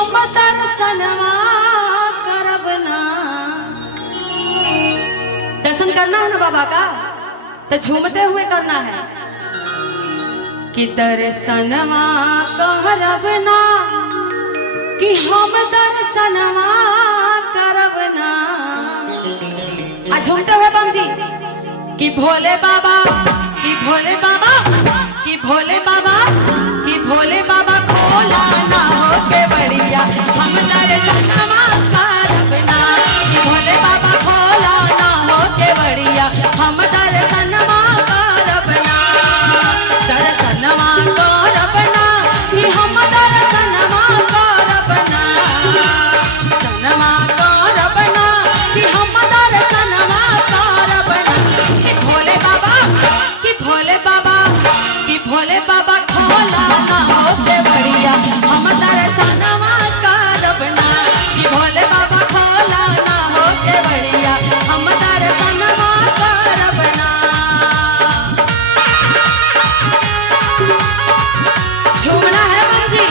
हम दर्शनवा करब ना। दर्शन करना है ना बाबा का, तो झूमते हुए करना है कि दर्शनवा करब ना, कि हम दर्शनवा करब ना। झूमते हुए बम जी कि भोले बाबा, कि भोले बाबा, कि भोले बाबा, कि भोले बाबा खोला ना हो के बढ़िया हम दर्शनवा करब ना। कि भोले बाबा खोला ना हो के बढ़िया हम दर्शनवा करब ना। दर्शनवा करब ना, कि हम दर्शनवा करब ना। दर्शनवा करब ना, कि हम दर्शनवा करब ना। कि भोले बाबा, कि भोले बाबा, कि भोले बाबा खोला ना हो के बढ़िया हम दर्शनवा करब ना। कि भोले बाबा खोला ना हो के बढ़िया हम दर्शनवा करब ना। झूमना है बम जी,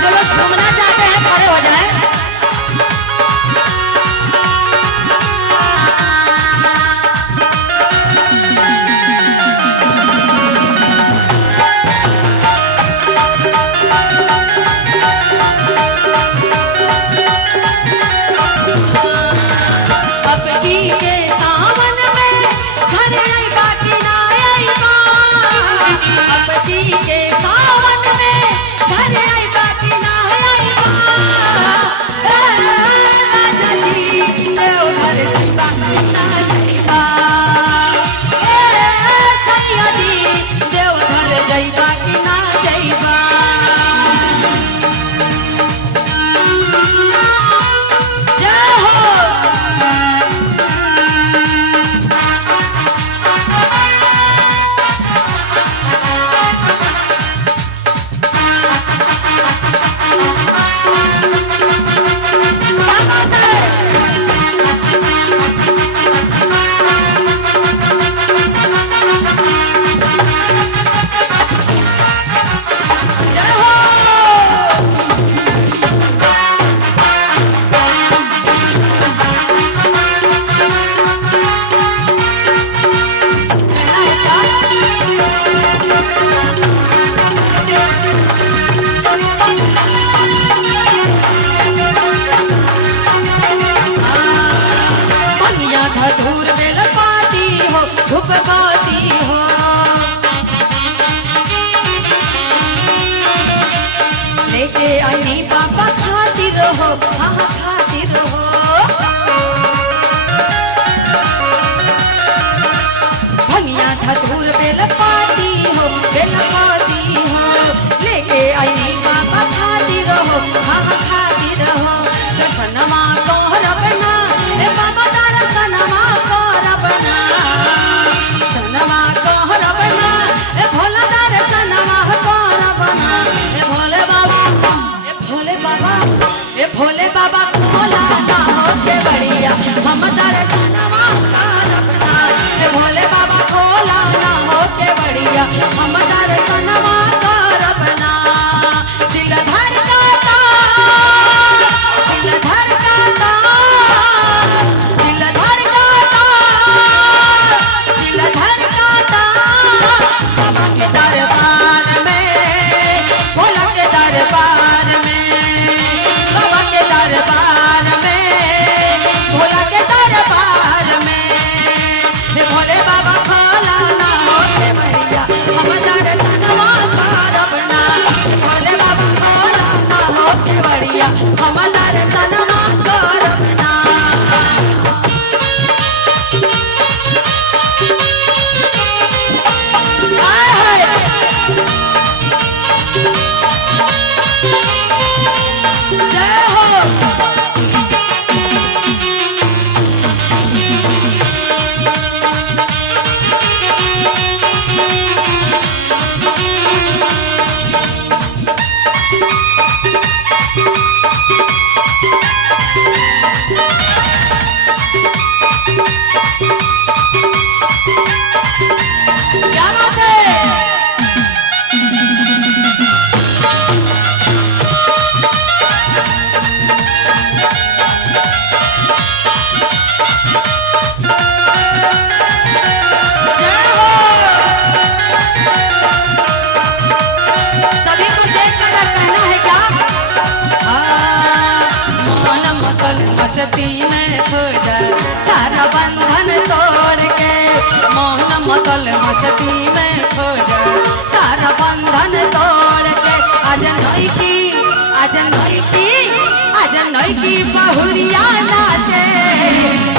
जो लोग झूमना चाहते हैं खड़े हो जाए। धूर में लपाती हो, धुपकाती हो, लेके आई बाबा खाती रहो, हाँ खाती रहो। भंगिया धूर में लपाती हो, बेलपाती हो, लेके आई बाबा खाती रहो, हाँ खाती रहो। दर्शनवा करब ना, ए बाबा दर्शनवा करब ना। दर्शनवा करब ना, ए भोला दर्शनवा करब ना। ए भोले बाबा, ए भोले बाबा, ए भोले बाबा नई की बहुरिया नाचे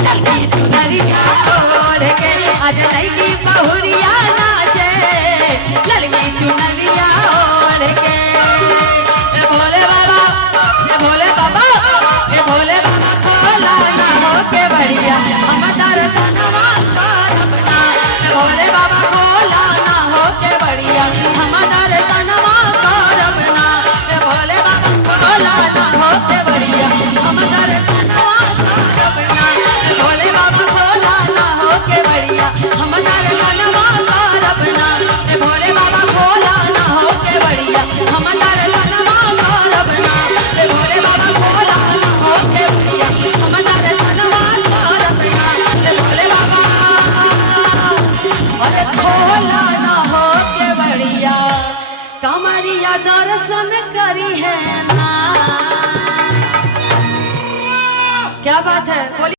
ललकी चुनरिया ओढ़ के आज नई की बहुरिया नाचे ललकी चुनरिया ओढ़ के भोले बाबा भोले बाबा भोले बाबा खोला ना हो के बढ़िया हम दर्शनवा करब ना भोले बाबा खोला ना हो के बढ़िया हम दर्शनवा करब ना भोले बाबा खोला ना हो के बढ़िया हम दर्शनवा करब ना भोले बाबा खोला ना हो के बढ़िया हम दर्शनवा करब ना भोले बाबा खोला ना हो के बढ़िया हम दर्शनवा करब ना भोले बाबा खोला ना हो के बढ़िया हम दर्शनवा करब ना भोले बाबा अरे खोला ना हो के बढ़िया कमरिया दर्शन करी है ना। क्या बात है।